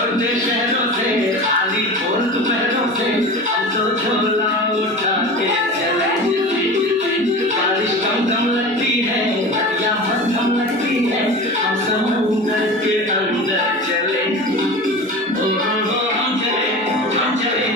छोटे शहरों से खाली बोल दोपहरों से हम तो झोला उठा के चले। बारिश कम कम लगती है या मध्यम लगती है, हम समुंदर के अंदर चले। ओ हम चले